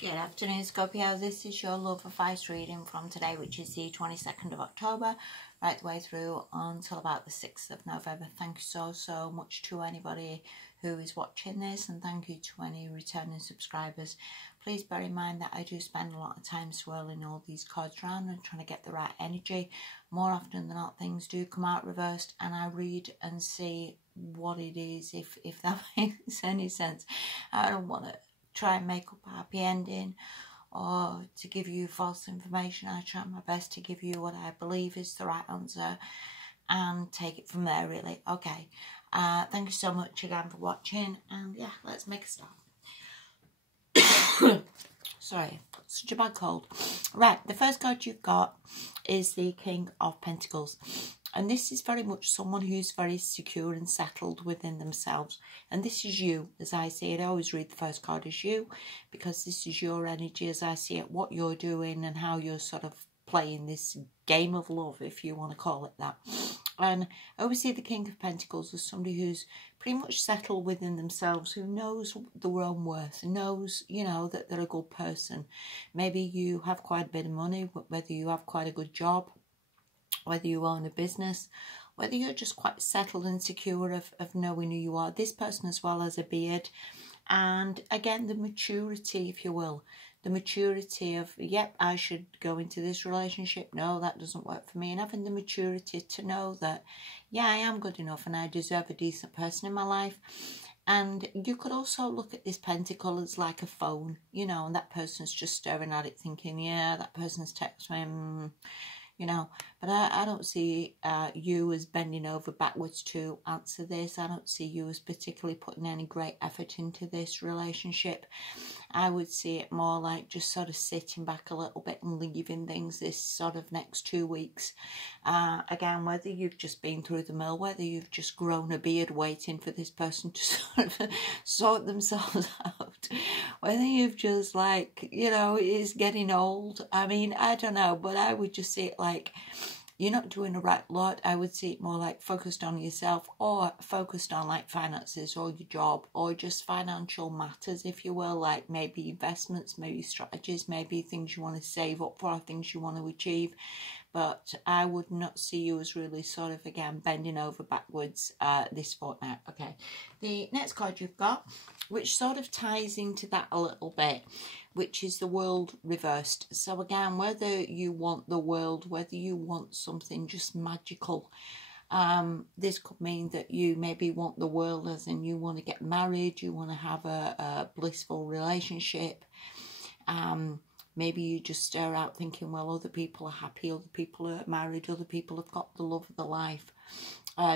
Good afternoon, Scorpio. This is your love advice reading from today, which is the 22nd of October, right the way through until about the 6th of November. Thank you so much to anybody who is watching this, and thank you to any returning subscribers. Please bear in mind that I do spend a lot of time swirling all these cards around and trying to get the right energy. More often than not, things do come out reversed, and I read and see what it is, if that makes any sense. I don't want to try and make up a happy ending or to give you false information. I try my best to give you what I believe is the right answer and take it from there, really. Okay, thank you so much again for watching, and yeah, let's make a start. Sorry, such a bad cold. Right, the first card you've got is the King of Pentacles. And this is very much someone who's very secure and settled within themselves. And this is you, as I see it. I always read the first card as you, because this is your energy as I see it, what you're doing and how you're sort of playing this game of love, if you want to call it that. And I always see the King of Pentacles as somebody who's pretty much settled within themselves, who knows their own worth, knows, you know, that they're a good person. Maybe you have quite a bit of money, whether you have quite a good job, whether you own a business, whether you're just quite settled and secure of knowing who you are. This person as well has a beard. And again, the maturity, if you will. The maturity of, yep, I should go into this relationship. No, that doesn't work for me. And having the maturity to know that, yeah, I am good enough and I deserve a decent person in my life. And you could also look at this pentacle as like a phone, you know, and that person's just staring at it thinking, yeah, that person's text me, you know, but I don't see you as bending over backwards to answer this. I don't see you as particularly putting any great effort into this relationship. I would see it more like just sort of sitting back a little bit and leaving things this sort of next 2 weeks. Again, whether you've just been through the mill, whether you've just grown a beard waiting for this person to sort of sort themselves out, whether you've just like, you know, it's getting old. I mean, I don't know, but I would just see it like you're not doing the right lot. I would see it more like focused on yourself, or focused on like finances or your job, or just financial matters, if you will, like maybe investments, maybe strategies, maybe things you want to save up for, things you want to achieve. But I would not see you as really sort of, again, bending over backwards this fortnight. Okay, the next card you've got, which sort of ties into that a little bit, which is the World reversed. So again, whether you want the world, whether you want something just magical, this could mean that you maybe want the world as in you want to get married, you want to have a blissful relationship. Maybe you just stare out thinking, well, other people are happy, other people are married, other people have got the love of their life.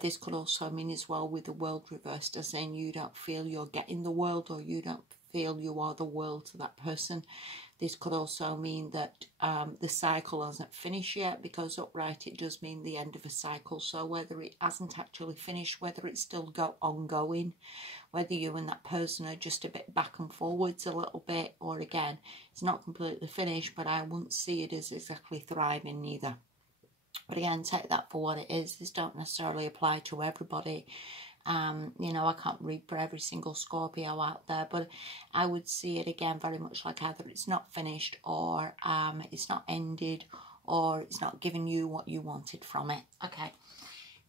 This could also mean as well with the world reversed, as in you don't feel you're getting the world, or you don't feel you are the world to that person. This could also mean that the cycle hasn't finished yet, because upright it does mean the end of a cycle. So whether it hasn't actually finished, whether it's still ongoing, whether you and that person are just a bit back and forwards a little bit, or again, it's not completely finished, but I wouldn't see it as exactly thriving either. But again, take that for what it is. This don't necessarily apply to everybody. You know, I can't read for every single Scorpio out there, but I would see it again very much like either it's not finished, or it's not ended, or it's not giving you what you wanted from it. Okay.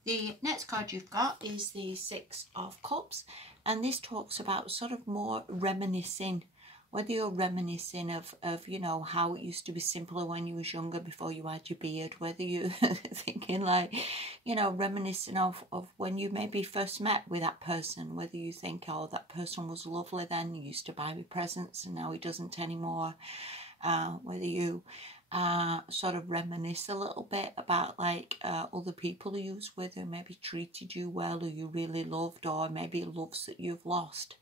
The next card you've got is the Six of Cups, and this talks about sort of more reminiscing, whether you're reminiscing of you know, how it used to be simpler when you was younger before you had your beard, whether you're thinking like, you know, reminiscing of when you maybe first met with that person, whether you think, oh, that person was lovely then, he used to buy me presents and now he doesn't anymore. Whether you sort of reminisce a little bit about like other people you was with who maybe treated you well, or you really loved, or maybe loves that you've lost.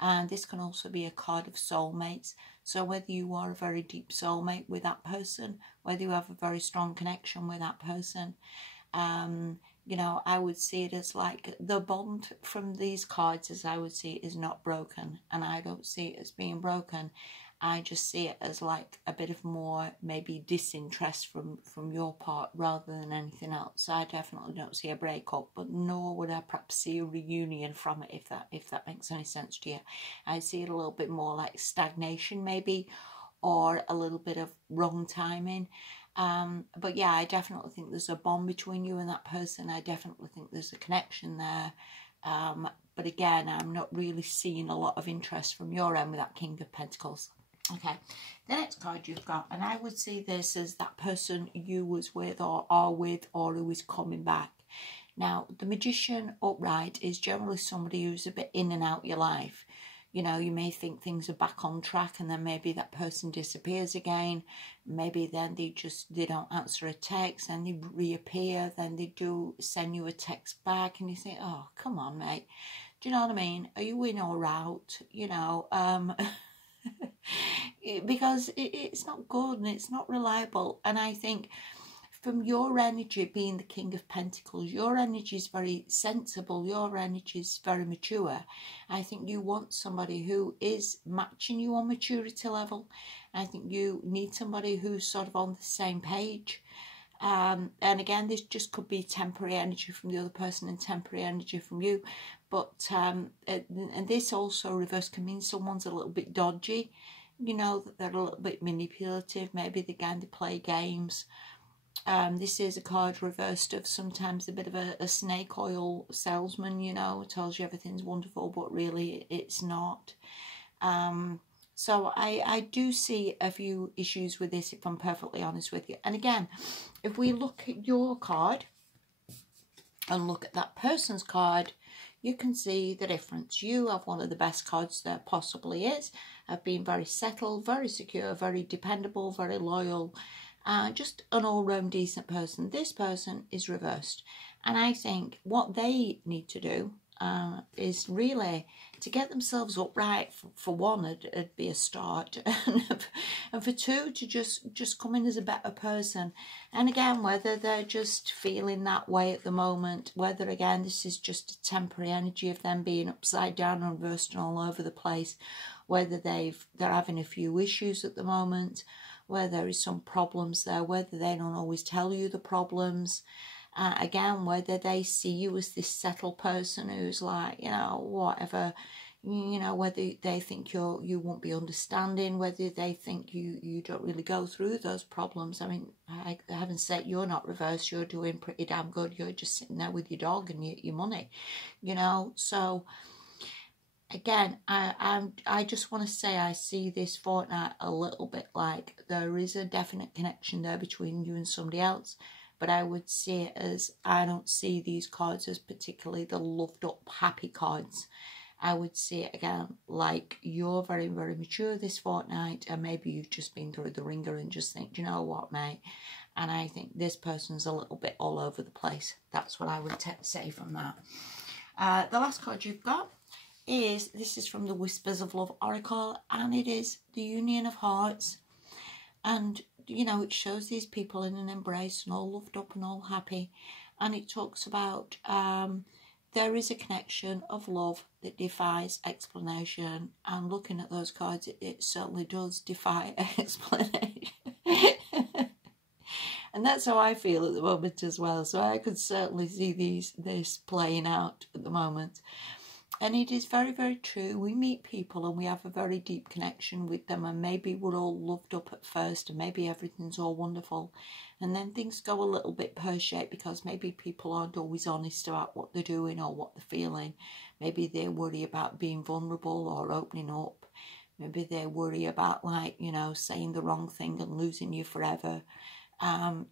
And this can also be a card of soulmates. So whether you are a very deep soulmate with that person, whether you have a very strong connection with that person, You know, I would see it as like the bond from these cards, as I would see it, is not broken. And I don't see it as being broken. I just see it as like a bit of more maybe disinterest from your part rather than anything else. So I definitely don't see a breakup, but nor would I perhaps see a reunion from it, if that makes any sense to you. I see it a little bit more like stagnation maybe, or a little bit of wrong timing. But yeah, I definitely think there's a bond between you and that person. I definitely think there's a connection there. But again, I'm not really seeing a lot of interest from your end with that King of Pentacles. Okay, the next card you've got, and I would see this as that person you was with or are with, or who is coming back. Now, the Magician upright is generally somebody who's a bit in and out your life. You know, you may think things are back on track, and then maybe that person disappears again. Maybe then they don't answer a text, and they reappear. Then they do send you a text back, and you think, oh, come on, mate. Do you know what I mean? Are you in or out? You know, because it's not good and it's not reliable. And I think from your energy being the King of Pentacles, your energy is very sensible, your energy is very mature. I think you want somebody who is matching you on maturity level. I think you need somebody who's sort of on the same page. And again, this just could be temporary energy from the other person and temporary energy from you. But and this also reverse can mean someone's a little bit dodgy, you know, that they're a little bit manipulative. Maybe they're going to play games. This is a card reversed of sometimes a bit of a snake oil salesman, you know, tells you everything's wonderful, but really it's not. So I do see a few issues with this, if I'm perfectly honest with you. And again, if we look at your card and look at that person's card, you can see the difference. You have one of the best cards there possibly is. I've been very settled, very secure, very dependable, very loyal. Just an all-round decent person. This person is reversed. And I think what they need to do is really to get themselves upright. For one, it'd be a start. And for two, to just come in as a better person. And again, whether they're just feeling that way at the moment, whether again this is just a temporary energy of them being upside down and reversed and all over the place, whether they're having a few issues at the moment, where there is some problems there, whether they don't always tell you the problems. Again, whether they see you as this settled person who's like, you know, whatever, you know, whether they think you won't be understanding, whether they think you don't really go through those problems. I mean, I haven't said you're not reversed, you're doing pretty damn good. You're just sitting there with your dog and your money, you know. So again, I just want to say I see this fortnight a little bit like there is a definite connection there between you and somebody else. But I would see it as, I don't see these cards as particularly the loved up, happy cards. I would see it again like you're very, very mature this fortnight, and maybe you've just been through the ringer and just think, do you know what, mate? And I think this person's a little bit all over the place. That's what I would say from that. The last card you've got is, this is from the Whispers of Love Oracle, and it is the Union of Hearts. And, you know, it shows these people in an embrace and all loved up and all happy. And it talks about there is a connection of love that defies explanation. And looking at those cards, it certainly does defy explanation. And that's how I feel at the moment as well. So I could certainly see this playing out at the moment. And it is very, very true. We meet people and we have a very deep connection with them, and maybe we're all loved up at first and maybe everything's all wonderful. And then things go a little bit pear-shaped because maybe people aren't always honest about what they're doing or what they're feeling. Maybe they worry about being vulnerable or opening up. Maybe they worry about, like, you know, saying the wrong thing and losing you forever.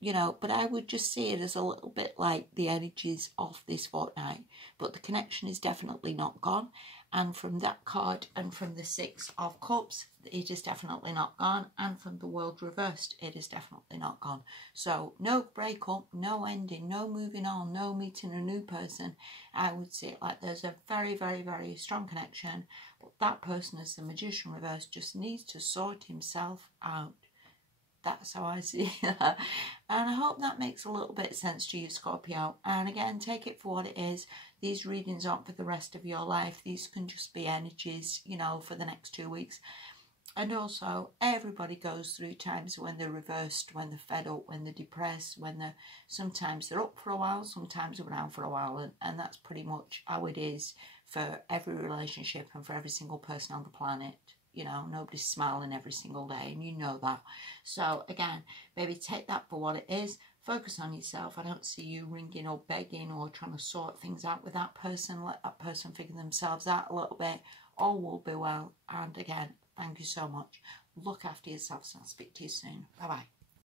You know, but I would just see it as a little bit like the energies of this fortnight. But the connection is definitely not gone. And from that card and from the Six of Cups, it is definitely not gone. And from the World reversed, it is definitely not gone. So no breakup, no ending, no moving on, no meeting a new person. I would see it like there's a very, very, very strong connection. But that person, as the Magician reversed, just needs to sort himself out. That's how I see it. And I hope that makes a little bit of sense to you, Scorpio. And again, take it for what it is. These readings aren't for the rest of your life. These can just be energies, you know, for the next 2 weeks. And also, everybody goes through times when they're reversed, when they're fed up, when they're depressed, when they're, sometimes they're up for a while, sometimes they're down for a while. And that's pretty much how it is for every relationship and for every single person on the planet. You know, nobody's smiling every single day, and you know that. So again, maybe take that for what it is. Focus on yourself. I don't see you ringing or begging or trying to sort things out with that person. Let that person figure themselves out a little bit. All will be well. And again, thank you so much. Look after yourselves, and I'll speak to you soon. Bye-bye.